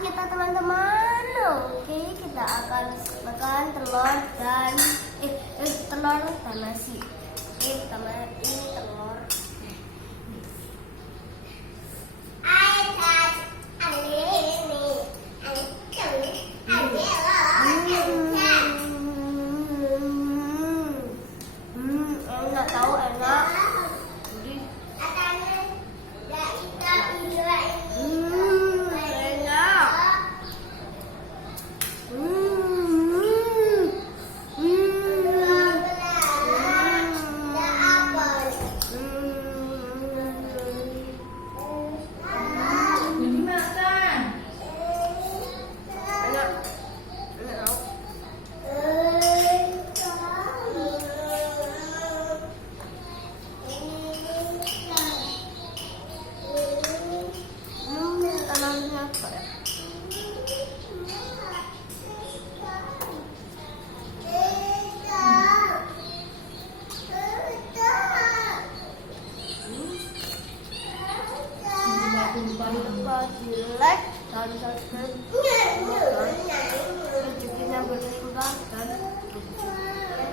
kita teman-teman. Oke, kita akan makan telur dan nasi. Ini telur. Enak tahu enak. Lupa di like dan subscribe, rezekinya berlimpah dan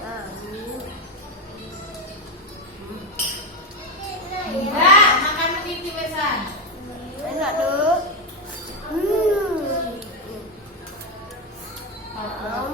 amin. Mbak, makan mie wesan. Enak tuh. Kalau